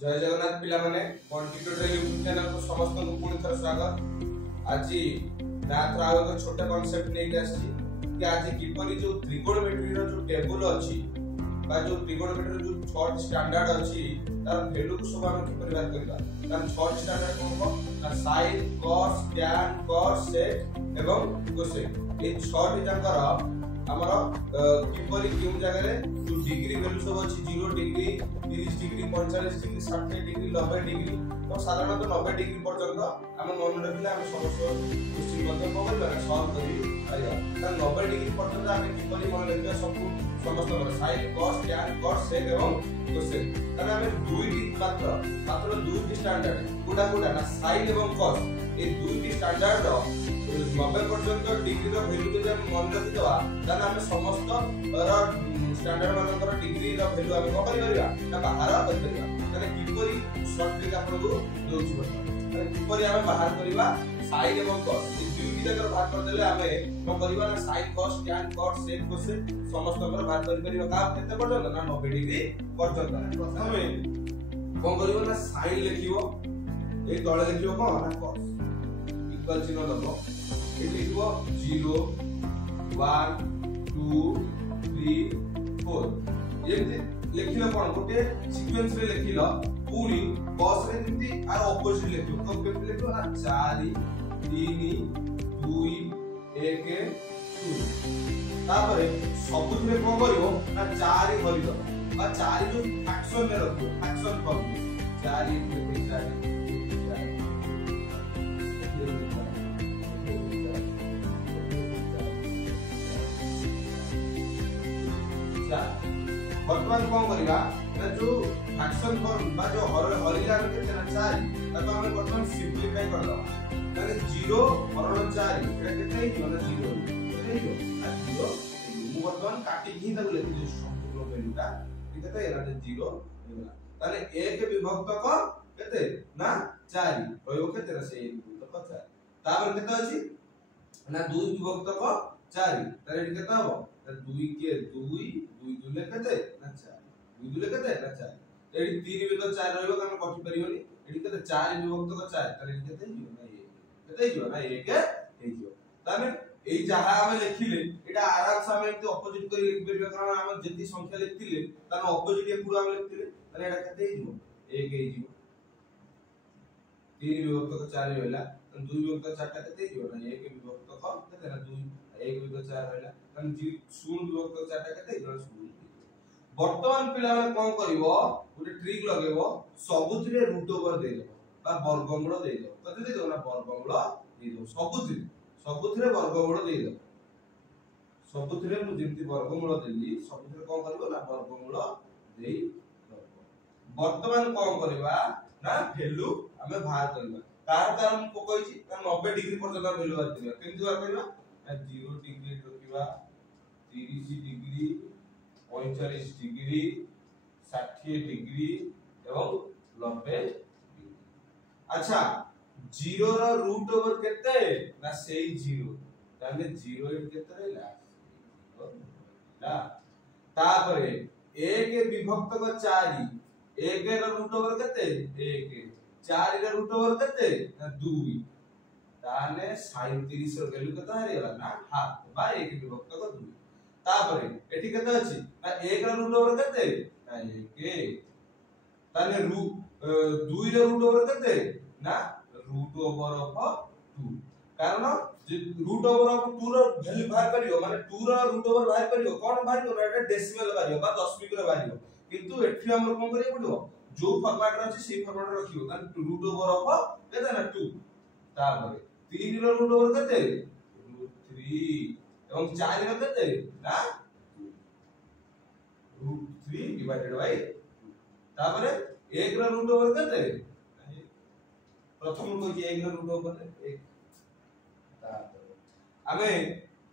जय जगन्नाथ पिला माने कॉन्टिट्यूटोरियल यूट्यूब चैनल को समस्त को पुणी थर स्वागत। आज मैथ रा एक छोटा कांसेप्ट नै के आछि कि आज किपरि जो त्रिकोणमिति रो जो टेबल अछि बा जो त्रिकोणमिति रो जो 6 स्टैंडर्ड अछि तार वैल्यू को सब हम किपरि बात करबा। तार 6 स्टैंडर्ड कोन हो ना sin cos tan cos sec एवं cosec ए 6 टी जंकर हमर किपरि केउ जगह रे जो डिग्री वैल्यू सब अछि 0 degree 30 degree 45 degree 60 degree 90 degree तो साधारणतः 90 डिग्री पर्यंत हम मन रखिले हम समस्त क्वेश्चन मध्ये पकड़बा सॉल्व करि आइबा। त 90 डिग्री पर्यंत हम किपरि मन रखिबा सब समस्त कर sin cos tan cos sec एवं cosec तने हम दुईटी मात्र दुईटी स्टैंडर्ड कोडा ना sin एवं cos ए दुईटी स्टैंडर्ड रो 90 पर्यंत डिग्री रो वैल्यू जदि हम मन रखि देबा तने हम समस्त रो स्टैंडर्ड मानकर डिग्री रो वैल्यू हम को करिबा ना बाहर करिबा। तने किपरि शॉर्ट ट्रिक आपन को दोछि बता तने किपरि हम बाहर करिबा sin एवं cos ए दुईटी जकर भाग कर देले हमें को करिबा ना sin cos tan cos sec cosec समस्त पर भाग कर परिबा का केते पर्यंत ना 90 डिग्री पर्यंत। प्रथमे को करिबा ना sin लिखिबो ए तळे लिखिबो को ना cos इक्वल चिन्ह दबो ए लिखिबो 0 1 2 3 4 एमती लिखिलो कोन गोटे सीक्वेंस रे लिखिलो पूरी cos रे जेमती आर ऑपोजिट लिखियो तो केमती लिखियो ना 4 3 2 1 2 तापरे सबुथिरे को करिवो ना 4 भरिदो बा 4 जो फ्रैक्शन रे रखियो फ्रैक्शन फॉर्म 4 4 वर्तमान कोन करिवा ना जो फ्रैक्शन फॉर्म बा जो हरिला में केते ना 4 तब हम वर्तमान सिंपलीफाई कर दो माने 0 हरण 4 एटा केते हियो ना 0 केते हियो ना 0 मु वर्तमान काटी ही तक लेखि जो संपूर्ण वैल्यूटा केते एरा 0 होला ताले 1 विभक्त क केते ना 4 रहयो केते ना से विभक्त क 4 तापर केते अछि ना 2 विभक्त क 4 ताले एटी केते हबो 2 के 2 2 दुले केते ना 4 2 दुले केते ना 4 एडी 3 भी तो 4 रहइबो कारण कटि परियोनी एडी केते 4 विभक्त को 4 ताले केते हियो ना 1 केते हियो ना 1 हियो तामे एई जहा हम लिखिले एटा आराम से हम एते ऑपोजिट करी लिख परिबा कारण हम जति संख्या लिखतिले तार ऑपोजिट ए पूरा हम लिखतिले ताले एटा केते हियो 1 हियो 3 विभक्त को 4 होला 2 विभक्त 4 टा केते हियो ना 1 विभक्त को केते ना 2 1 विभक्त 4 होला तन 0 विभक्त 4 टा केते हियो 0 वर्तमान पिला माने कोन करिवो गोटे ट्रिक लगेबो सबुथिरे रूट ओवर दे देबो बा वर्गमूल दे देबो कते दे देबो ना वर्गमूल दे देबो सबुथिरे वर्गमूल दे देबो सबुथिरे मु जेंति वर्गमूल देली सबुथिरे कोन करिवो ना वर्गमूल देई देबो। वर्तमान कोन करिवा ना वैल्यू हमें बाहर करबा कारण हम को कहिछि ना 90 डिग्री पर्यंत वैल्यू बाहर करबा केमति बाहर करबा ना 0 डिग्री रखिबा 30 डिग्री 45 डिग्री 60 डिग्री एवं 90 डिग्री। अच्छा 0 रो रूट ओवर केते ना सेही 0 ताने 0 एट केते रहला ला तापरे 1 विभक्त को 4 1 रो रूट ओवर केते 1 4 रो रूट ओवर केते ना 2 ताने sin 30 रो वैल्यू केते हरियला ना हाफ बा 1 विभक्त को 2 तापरे एठी केते अछि ना 1 रो रूट ओवर केते ना 1 ताने 2 रो रूट ओवर केते ना रूट ओवर ऑफ 2 कारण जे रूट ओवर ऑफ 2 रो वैल्यू बाहर करियो माने 2 रो रूट ओवर बाहर करियो कोन बाहर करियो एटा डेसिमल बाहरियो बा दशमिक रो बाहरियो किंतु एठी हमर कोन करियो पड़ियो जो फॉर्मेट रे अछि सेही फॉर्मेट रे रखियो ताने रूट ओवर ऑफ केते ना 2 तापरे 3 रो रूट ओवर केते रूट 3 एवं 4 रो केते ना रूट 3 डिवाइडेड बाय 2 तापरे 1 रो रूट ओवर केते प्रथम को जे 1 रो रूट ओवर 1 तापरे हमें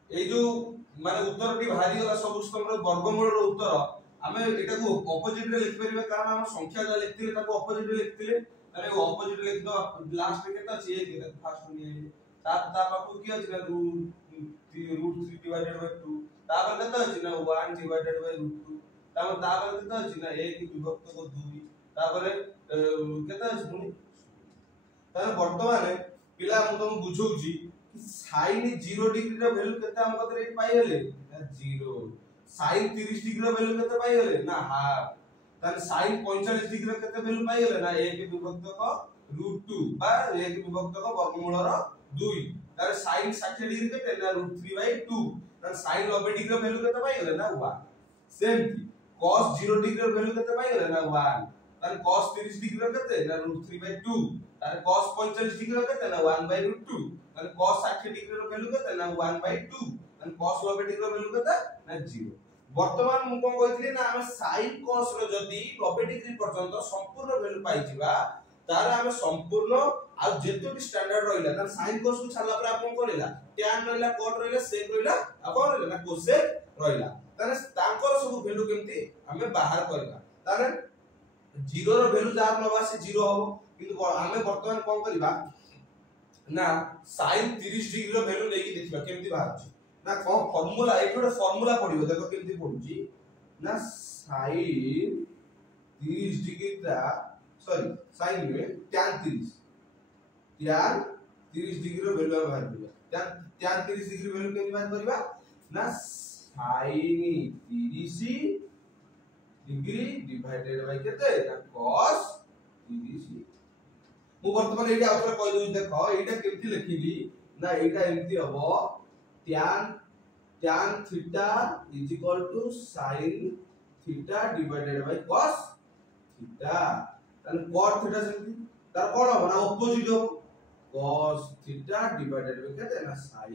ए जो माने उत्तर टी भारी गला सब स्तंभर वर्गमूल रो उत्तर हमें एटा को ऑपोजिट रे लिख परिबा कारण हम संख्या जा लिखतिले ताको ऑपोजिट रे लिखतिले अरे ऑपोजिट रे लिख दो लास्ट में केता छै 1 फर्स्ट में ता पाखु की अछि ना रूट 3 डिवाइडेड बाय 2 तापर केता अछि ना 1 डिवाइडेड बाय रूट 2 तापर केता अछि ना 1 विभक्त को 2 तापर केता अछि पुनी तार वर्तमान पिला मु तुम बुझौची कि sin 0 डिग्री रो वैल्यू केता हम कतरे पाई गेले ना 0 sin 30 डिग्री रो वैल्यू केते पाई गेले ना हाफ तार sin 45 डिग्री रो केते वैल्यू पाई गेले ना 1 विभक्त क √2 बा 1 विभक्त क वर्गमूल रो 2 तार sin 60 डिग्री केते ना √3/2 तार sin 90 डिग्री रो वैल्यू केते पाई गेले ना 1 सेम cos 0 डिग्री रो वैल्यू केते पाई गेले ना 1 तार cos 30 डिग्री रो केते ना √3/2 तार cos 45 डिग्री रो केते ना 1/√2 तार cos 60 डिग्री रो वैल्यू केते ना 1/2 तार cos 90 डिग्री रो वैल्यू केते ना 0 वर्तमान मु कोन कहितली ना हम sin cos रो जदी 90 डिग्री पर्यंत संपूर्ण वैल्यू पाई जिबा तार हम संपूर्ण आ जेतो भी स्टैंडर्ड रहिला तार sin cos को छाला पर आपन करैला tan रहिला cot रहिला sec रहिला आपन रहिला ना cosec रहिला तार तांकर सब वैल्यू केमती हमें बाहर करबा तार 0 रो वैल्यू जार नबा से 0 हो किंतु हमें वर्तमान कोन करबा ना sin 30 डिग्री रो वैल्यू लेके देखिबा केमती बाहर छी ना कोन फार्मूला एठोडे फार्मूला पडिबो देखो केमती पडुची ना sin 30 डिग्री ता सॉरी sin में tan 30 डिग्री रो वैल्यू बाहर करबा tan 30 डिग्री वैल्यू केमती बाहर करबा ना sin 30 डिग्री डिवाइडेड बाय केते ना cos 30 मु वर्तमान एटा आउथरे कहि दउ देखो एटा केमती लिखिली ना एटा एमती हबो tan theta is equal to sin theta divided by cos theta तन cot थीटा सेमती तार कोन हो ना ऑपोजिट हो cos थीटा डिवाइडेड बाय केते ना sin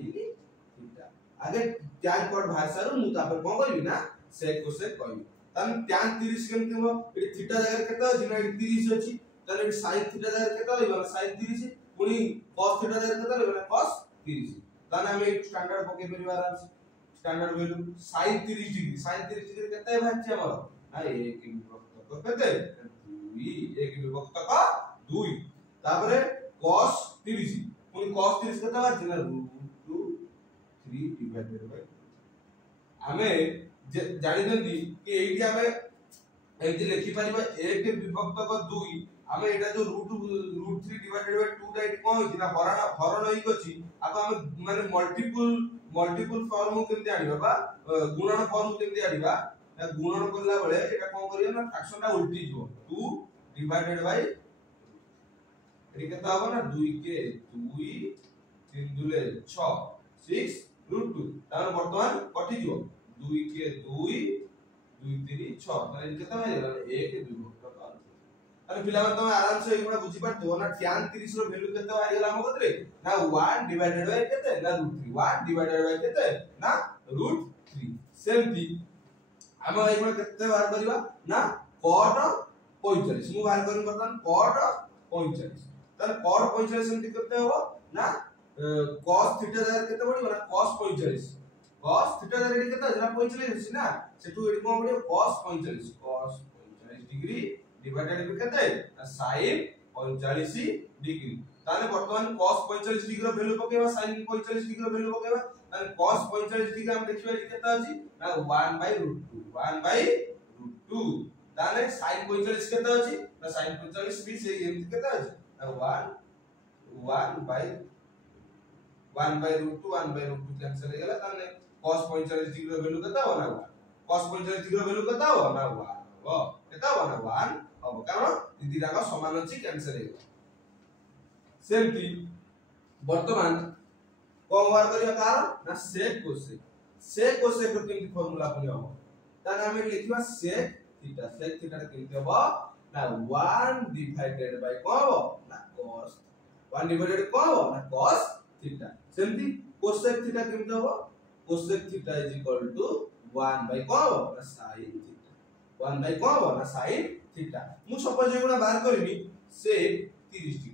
थीटा आगे tan cot बाहर सारू मु तापर कोन करबी ना sec cosec कहबी तन tan 30 केमती हो ए थीटा जगह केते अछि ना 30 अछि तने sin थीटा जगह केते होइबा sin 30 पुनी cos थीटा जगह केते होइबा cos 30 तने हम एक स्टैंडर्ड पके परिवार आराम से स्टैंडर्ड वैल्यू sin 30 डिग्री केते भाछि हमर ना 1 विभक्त क केते 2 1 विभक्त क 2 तापरे cos 30 पुनी cos 30 केते भाछि ना √2 3 डिवाइडेड बाय हमें जानि दंती कि एठी हमें एठी लिखि परिबा 1 विभक्त क 2 हमें एटा जो √3 डिवाइडेड बाय 2 टा कोन होछि ना हरण होई गछि अब हम माने मल्टीपल फॉर्म केमति आनिबा बा गुणन फॉर्म केमति आनिबा ना गुणन करला बेले एटा कोन करियो ना फ्रैक्शन टा उल्टी जो 2 डिवाइडेड बाय एटा केता होबा ना 2 के 2 3 दुले 6 6 √2 तार वर्तमान कटि जो 2 के 2 2 3 6 तार केता भाई 1 विभक्त क अरे पिला तुम आराम से एगुडा बुझी पारतो ना tan 30 रो वैल्यू केते बाहर गेला हम कतरे ना 1 डिवाइडेड बाय केते ना √3 1 डिवाइडेड बाय केते ना √3 सेमती हम एगुडा केते बाहर करबा ना cot 45 मु बाहर करन बर्तन cot 45 तन cot 45 सेमती केते हो ना cos थीटा जगह केते पडिबो ना cos 45 cos थीटा जगह केते ना 45 अछि ना सेटू एडी कोन पडिबो cos 45 डिग्री डिवाइडेड बाय केते sin 45 डिग्री ताने वर्तमान cos 45 डिग्री रो वैल्यू पकेबा sin 45 डिग्री रो वैल्यू पकेबा ताने cos 45 डिग्री हम देखिबा एटी केता अछि ना 1/√2 ताने sin 45 केता अछि ना sin 45 भी से एमति केता अछि ना 1/√2 कैंसिल हो गेला ताने cos 45 डिग्री रो वैल्यू केता हो ना 1 cos 45 डिग्री रो वैल्यू केता हो ना 1 हो केता हो ना 1 अब कारण दिदिरा का समान अछि कैंसिल हे सेमती वर्तमान कोन बार करिया कारण ना sec cosec रो केमती फार्मूला पनि हो ताने हम लिखिबा sec थीटा केमती हो ना 1 डिवाइडेड बाय को हो ना cos 1 डिवाइडेड को हो ना cos थीटा सेमती cosec थीटा केमती हो cosec theta is equal to 1 by को हो ना sin थीटा 1 बाय को हो ना sin थीटा मु सपोज एगुडा बाहर करबी sec 30 डिग्री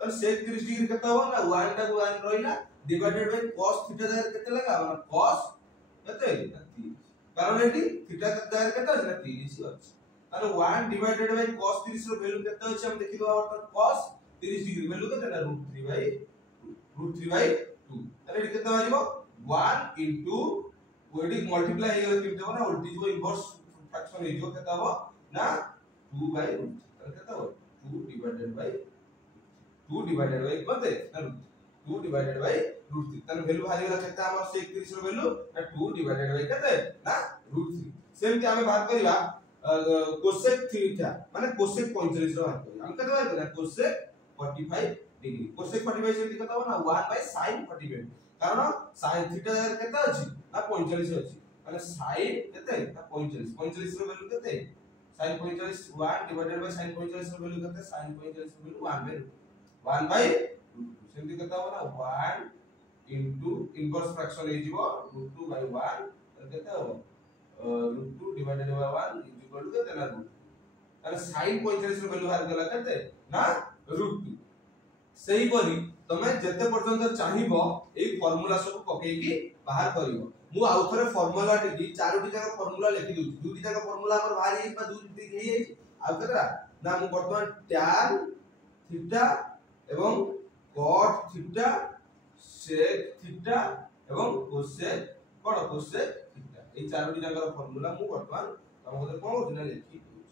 तो sec 30 डिग्री केता हो ना 1 टा 1 रहिला डिवाइडेड बाय cos थीटा जगह केते लगा ना cos केते 30 कारण एटी थीटा जगह केते अछि ना 30 अछि ताने 1 डिवाइडेड बाय cos 30 रो वैल्यू केते अछि हम देखि दो अर्थात cos 30 डिग्री वैल्यू केते ना √3/2 ताने एटी केते आइबो 1 इनटू ओडी मल्टीप्लाई हे केते हो ना उल्टी जो इनवर्स फ्रैक्शन हे जो केते हो ना 2/√3 केते हो डिवाइडेड बाय 2 डिवाइडेड बाय कते 2 डिवाइडेड बाय √3 तन वैल्यू बाहर गेला केते हमर 131 रो वैल्यू ना 2 डिवाइडेड बाय कते ना √3 सेमति हमें बात करिया कोसेक थीटा माने कोसेक 45 रो बात करिया हम कते बात करिया कोसेक 45 डिग्री कोसेक 45 सेमति कत हो ना 1 बाय sin 45 कारण sin थीटा केते अछि ना 45 अछि माने sin केते ना 45 45 रो वैल्यू केते sin 45 1 डिवाइडेड बाय sin 45 रो वैल्यू केते sin 45 रो वैल्यू 1 बाय सेमति केते हो ना 1 इनटू इनवर्स फ्रैक्शन हे जीवो √2 बाय 1 केते हो √2 divided by 1 is equal to केते ना √2 ताले sin 45 रो वैल्यू बाहर गेला केते ना √2 सेही परी तमे जते पर्यंत चाहिबो एई फार्मूला सब पकेकी बाहर करिवो मु आउ थरे फार्मूला टी चारोटी जाका फार्मूला लिखि दउची दुटी जाका फार्मूला हमर बाहर ही बा दुटी हेई आउ केतरा ना मु वर्तमान tan थीटा एवं cot थीटा sec थीटा एवं cosec कोन cosec थीटा ए चारोटी जाका फार्मूला मु वर्तमान तम कोते कोन दिना लिखि दउची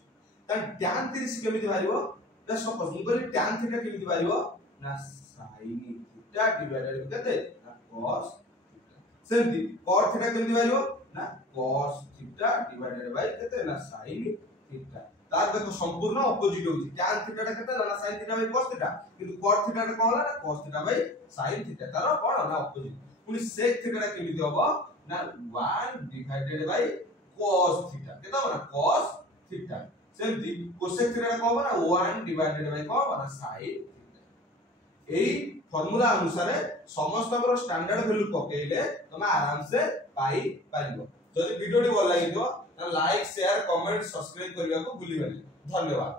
त tan 30 केमिति बारिवो ना सपोज मु कहली tan थीटा केमिति बारिवो ना sin थीटा डिवाइडेड केते ना cos थीटा सेमति cot थीटा केमिति बारिवो ना cos थीटा डिवाइडेड बाय केते ना sin थीटा तार देखो संपूर्ण ऑपोजिट होची tan थीटा टा केते ना sin theta by cos theta किंतु cot थीटा टा कोन होला ना cos theta by sin theta तार कोन ना ऑपोजिट पुनी sec थीटा टा केमिति होबो ना 1 डिवाइडेड बाय cos थीटा केता हो ना cos थीटा सेमति cosec थीटा टा कोन ना 1 डिवाइडेड बाय कोन ना sin एई फार्मूला अनुसार समस्त पर स्टैंडर्ड वैल्यू पकेइले तमे आराम से पाई पारिबो जदि वीडियो टी भल लागितो लाइक शेयर कमेंट सब्सक्राइब करबा को भूलिबेनी धन्यवाद।